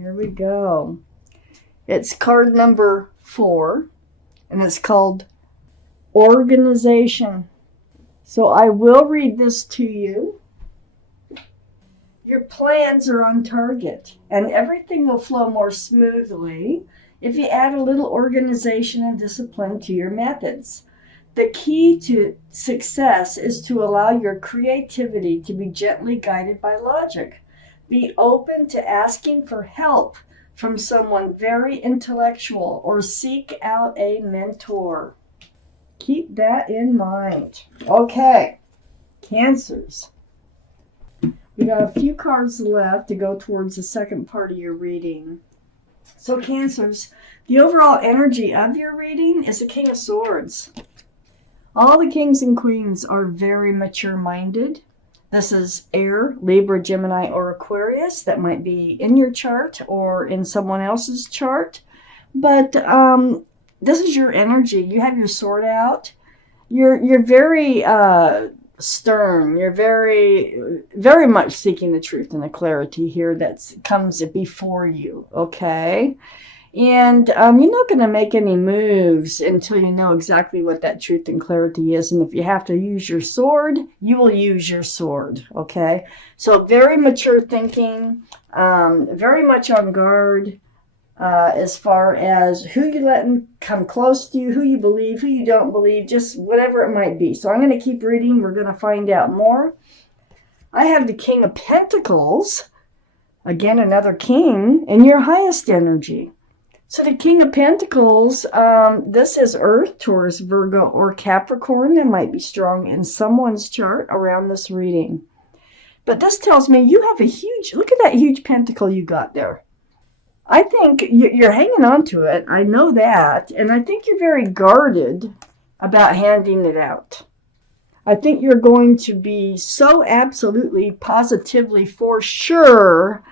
Here we go. It's card number 4, and it's called Organization. So I will read this to you. Your plans are on target, and everything will flow more smoothly if you add a little organization and discipline to your methods. The key to success is to allow your creativity to be gently guided by logic. Be open to asking for help from someone very intellectual or seek out a mentor. Keep that in mind. Okay, Cancers. We got a few cards left to go towards the second part of your reading. So Cancers, the overall energy of your reading is the King of Swords. All the kings and queens are very mature-minded. This is Air, Libra, Gemini, or Aquarius. That might be in your chart or in someone else's chart. But this is your energy. You have your sword out. You're very stern. You're very much seeking the truth and the clarity here that comes before you, okay? And you're not going to make any moves until you know exactly what that truth and clarity is. And if you have to use your sword, you will use your sword, okay? So very mature thinking, very much on guard as far as who you let come close to you, who you believe, who you don't believe, just whatever it might be. So I'm going to keep reading. We're going to find out more. I have the King of Pentacles, again, another king, in your highest energy. So the King of Pentacles, this is Earth, Taurus, Virgo, or Capricorn. That might be strong in someone's chart around this reading. But this tells me you have a huge, look at that huge pentacle you got there. I think you're hanging on to it. I know that. And I think you're very guarded about handing it out. I think you're going to be so absolutely, positively, for sure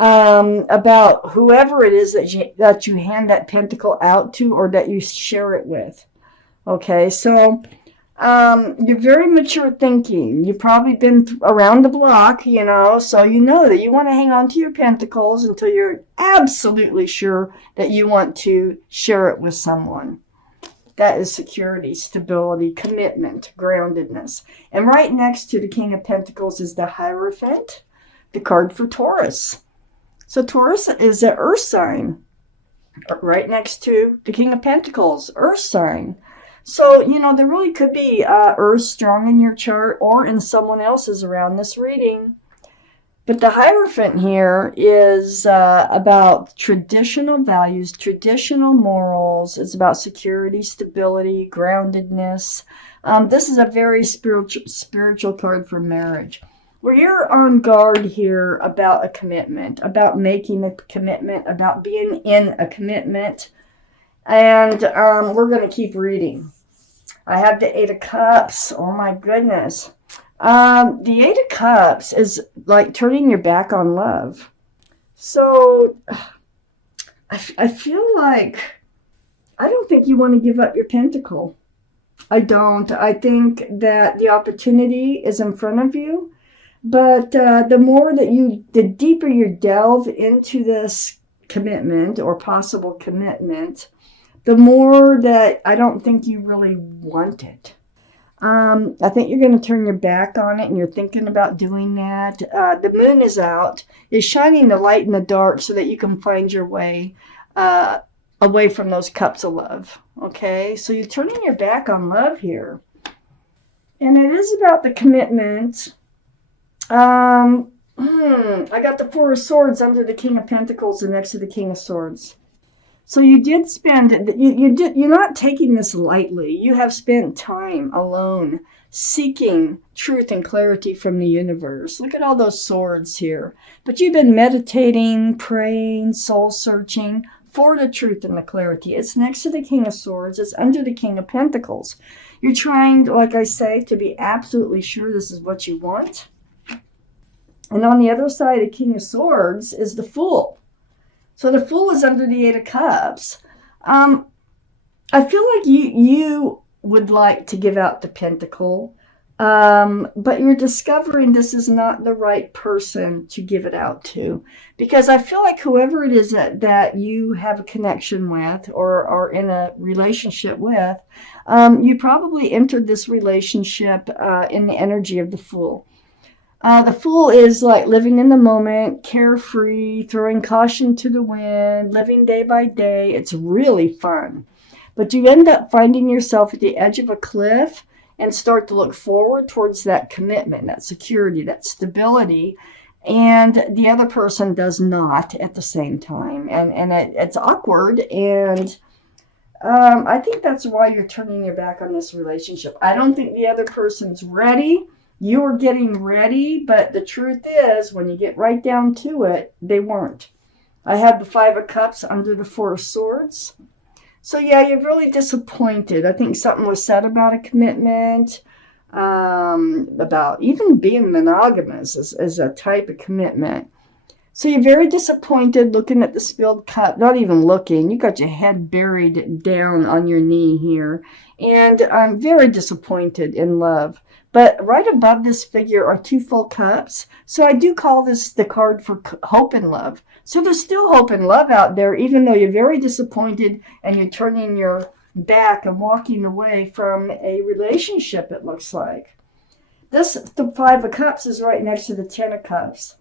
about whoever it is that you hand that pentacle out to or that you share it with. Okay, so you're very mature thinking. You've probably been around the block, you know, so you know that you want to hang on to your pentacles until you're absolutely sure that you want to share it with someone. That is security, stability, commitment, groundedness. And right next to the King of Pentacles is the Hierophant, the card for Taurus. So Taurus is an earth sign, right next to the King of Pentacles, earth sign. So, you know, there really could be earth strong in your chart or in someone else's around this reading. But the Hierophant here is about traditional values, traditional morals. It's about security, stability, groundedness. This is a very spiritual card for marriage. Where you're on guard here about a commitment, about making a commitment, about being in a commitment. And we're going to keep reading. I have the Eight of Cups. Oh my goodness. The Eight of Cups is like turning your back on love. So I feel like I don't think you want to give up your pentacle. I don't. I think that the opportunity is in front of you. But the deeper you delve into this commitment or possible commitment, the more that I don't think you really want it. I think you're going to turn your back on it, and you're thinking about doing that. The moon is out, is shining the light in the dark so that you can find your way away from those cups of love. Okay, so you're turning your back on love here. And it is about the commitment. I got the Four of Swords under the King of Pentacles and next to the King of Swords. So you did spend, you're not taking this lightly. You have spent time alone seeking truth and clarity from the universe. Look at all those swords here. But you've been meditating, praying, soul searching for the truth and the clarity. It's next to the King of Swords. It's under the King of Pentacles. You're trying, like I say, to be absolutely sure this is what you want. And on the other side of the King of Swords is the Fool. So the Fool is under the Eight of Cups. I feel like you would like to give out the pentacle, But you're discovering this is not the right person to give it out to. Because I feel like whoever it is that you have a connection with or are in a relationship with, you probably entered this relationship in the energy of the Fool. The Fool is like living in the moment, carefree, throwing caution to the wind, living day by day. It's really fun. But you end up finding yourself at the edge of a cliff and start to look forward towards that commitment, that security, that stability, and the other person does not at the same time. And it's awkward, and I think that's why you're turning your back on this relationship. I don't think the other person's ready. You were getting ready, but the truth is, when you get right down to it, they weren't. I had the Five of Cups under the Four of Swords. So yeah, you're really disappointed. I think something was said about a commitment, about even being monogamous as a type of commitment. So you're very disappointed looking at the spilled cup, not even looking. You got your head buried down on your knee here. And I'm very disappointed in love. But right above this figure are two full cups. So I do call this the card for hope and love. So there's still hope and love out there, even though you're very disappointed and you're turning your back and walking away from a relationship, it looks like. The Five of Cups is right next to the Ten of Cups,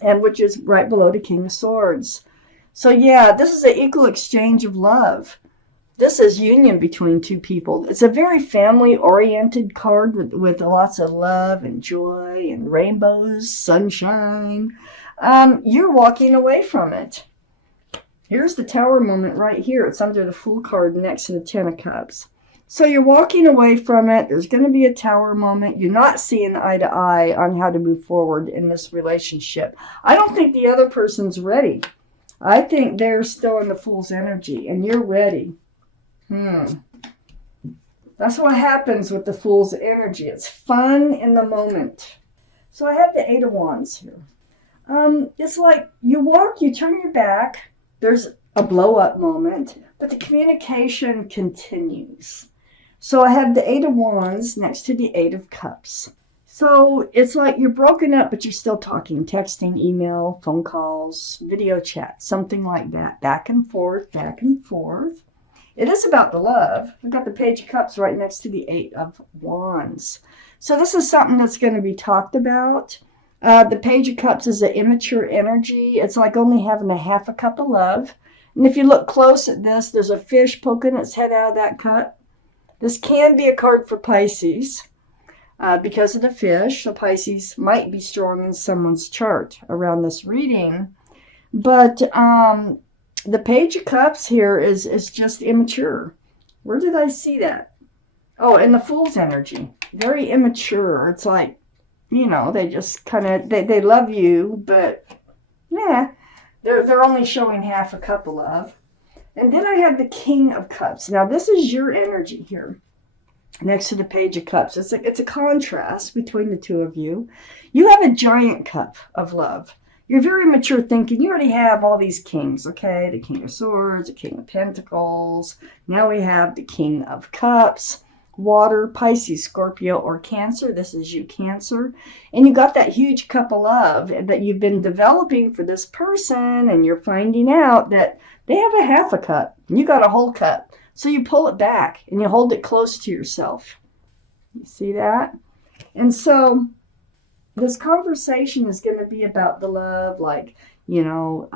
and which is right below the King of Swords. So yeah, this is an equal exchange of love. This is union between two people. It's a very family-oriented card with lots of love and joy and rainbows, sunshine. You're walking away from it. Here's the Tower moment right here. It's under the Fool card next to the Ten of Cups. So you're walking away from it. There's going to be a Tower moment. You're not seeing eye to eye on how to move forward in this relationship. I don't think the other person's ready. I think they're still in the Fool's energy, and you're ready. That's what happens with the Fool's energy. It's fun in the moment. So I have the Eight of Wands here. It's like you walk, you turn your back. There's a blow-up moment, but the communication continues. So I have the Eight of Wands next to the Eight of Cups. So it's like you're broken up, but you're still talking, texting, email, phone calls, video chat, something like that, back and forth, back and forth. It is about the love. We've got the Page of Cups right next to the Eight of Wands. So this is something that's going to be talked about. The Page of Cups is an immature energy. It's like only having a half a cup of love. And if you look close at this, there's a fish poking its head out of that cup. This can be a card for Pisces because of the fish. So Pisces might be strong in someone's chart around this reading. But the Page of Cups here is just immature. Where did I see that? Oh, in the Fool's energy. Very immature. It's like, you know, they just kind of, they love you, but yeah, they're only showing half a cup of love. And then I have the King of Cups. Now, this is your energy here next to the Page of Cups. It's a contrast between the two of you. You have a giant cup of love. You're very mature thinking. You already have all these kings, okay? The King of Swords, the King of Pentacles. Now we have the King of Cups. Water, Pisces, Scorpio, or Cancer. This is you, Cancer. And you got that huge cup of love that you've been developing for this person, and you're finding out that they have a half a cup. You got a whole cup. So you pull it back, and you hold it close to yourself. You see that? And so this conversation is going to be about the love, like, you know,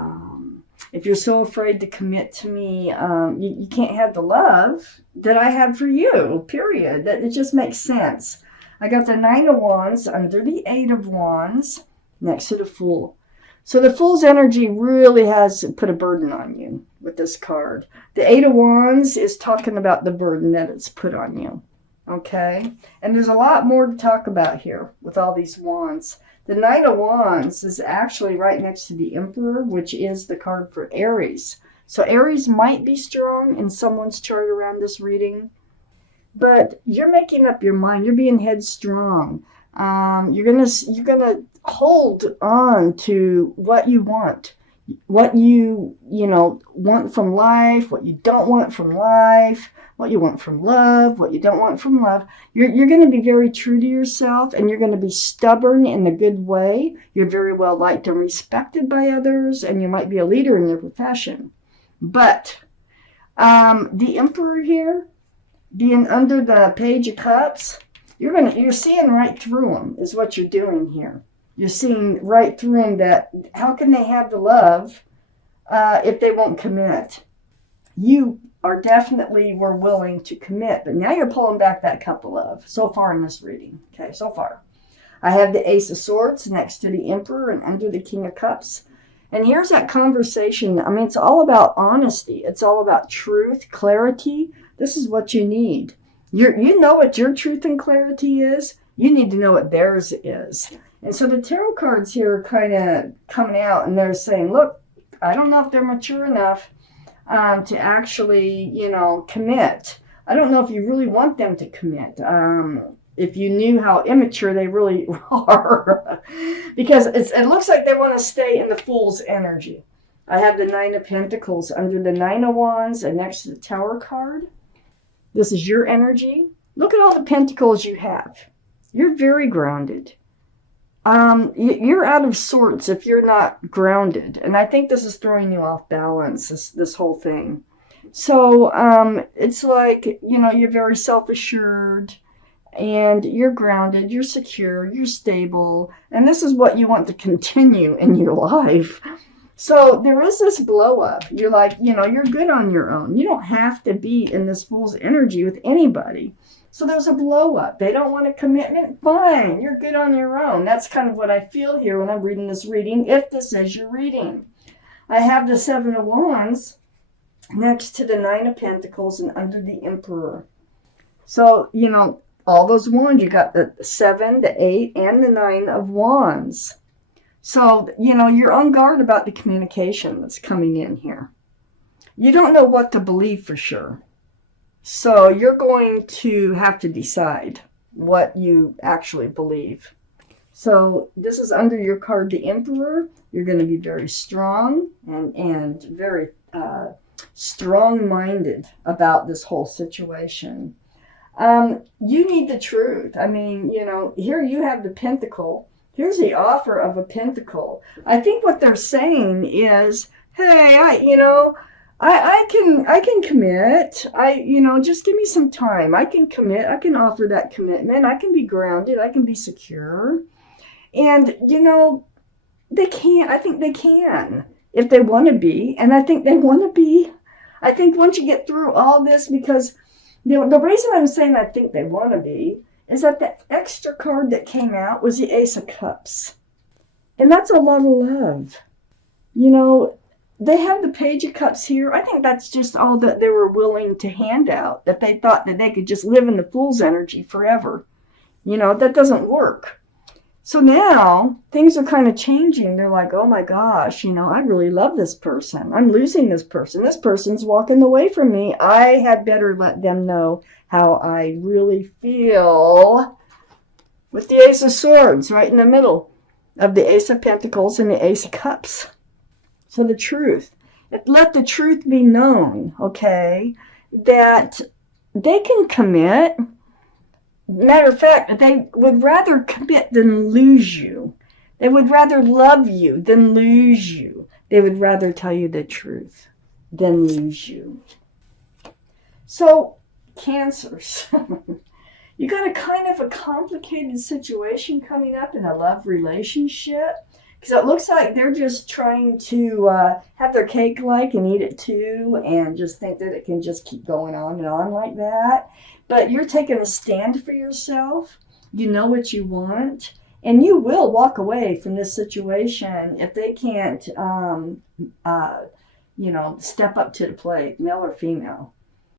if you're so afraid to commit to me, you can't have the love that I have for you, period. That it just makes sense. I got the Nine of Wands under the Eight of Wands next to the Fool. So the Fool's energy really has put a burden on you with this card. The Eight of Wands is talking about the burden that it's put on you. Okay? And there's a lot more to talk about here with all these wands. The Knight of Wands is actually right next to the Emperor, which is the card for Aries. So Aries might be strong in someone's chart around this reading. But you're making up your mind. You're being headstrong. You're gonna hold on to what you want. what you know, want from life, what you don't want from life, what you want from love, what you don't want from love. You're going to be very true to yourself, and you're going to be stubborn in a good way. You're very well liked and respected by others, and you might be a leader in your profession. But the Emperor here, being under the Page of Cups, you're seeing right through them, is what you're doing here. You're seeing right through them that how can they have the love if they won't commit? You are definitely were willing to commit, but now you're pulling back that cup of love so far in this reading. Okay, so far. I have the Ace of Swords next to the Emperor and under the King of Cups. And here's that conversation. I mean, it's all about honesty. It's all about truth, clarity. This is what you need. You know what your truth and clarity is. You need to know what theirs is. And so the tarot cards here are kind of coming out, and they're saying, look, I don't know if they're mature enough to actually, you know, commit. I don't know if you really want them to commit. If you knew how immature they really are. Because it looks like they want to stay in the Fool's energy. I have the Nine of Pentacles under the Nine of Wands and next to the Tower card. This is your energy. Look at all the pentacles you have. You're very grounded. You're out of sorts if you're not grounded. And I think this is throwing you off balance, this whole thing. So it's like, you know, you're very self-assured and you're grounded, you're secure, you're stable. And this is what you want to continue in your life. So there is this blow up. You're like, you know, you're good on your own. You don't have to be in this Fool's energy with anybody. So there's a blow up. They don't want a commitment. Fine. You're good on your own. That's kind of what I feel here when I'm reading this reading, if this is your reading. I have the Seven of Wands next to the Nine of Pentacles and under the Emperor. So, you know, all those wands, you got the 7, the 8, and the 9 of Wands. So, you know, you're on guard about the communication that's coming in here. You don't know what to believe for sure. So you're going to have to decide what you actually believe. So this is under your card, the Emperor. You're going to be very strong and very strong-minded about this whole situation. You need the truth. I mean, you know, here you have the Pentacle. Here's the offer of a Pentacle. I think what they're saying is, hey, I can commit. You know, just give me some time. I can commit. I can offer that commitment. I can be grounded. I can be secure. And, you know, they can. I think they can if they want to be. And I think they want to be. I think once you get through all this, because the reason I'm saying I think they want to be is that the extra card that came out was the Ace of Cups. And that's a lot of love. You know, they have the Page of Cups here. I think that's just all that they were willing to hand out, that they thought that they could just live in the Fool's energy forever. You know, that doesn't work. So now things are kind of changing. They're like, oh my gosh, you know, I really love this person. I'm losing this person. This person's walking away from me. I had better let them know how I really feel. With the Ace of Swords right in the middle of the Ace of Pentacles and the Ace of Cups. So the truth. Let the truth be known, okay, that they can commit. Matter of fact, they would rather commit than lose you. They would rather love you than lose you. They would rather tell you the truth than lose you. So, Cancers. You got a kind of a complicated situation coming up in a love relationship. Because it looks like they're just trying to have their cake like and eat it too, and just think that it can just keep going on and on like that. But you're taking a stand for yourself. You know what you want. And you will walk away from this situation if they can't, you know, step up to the plate, male or female.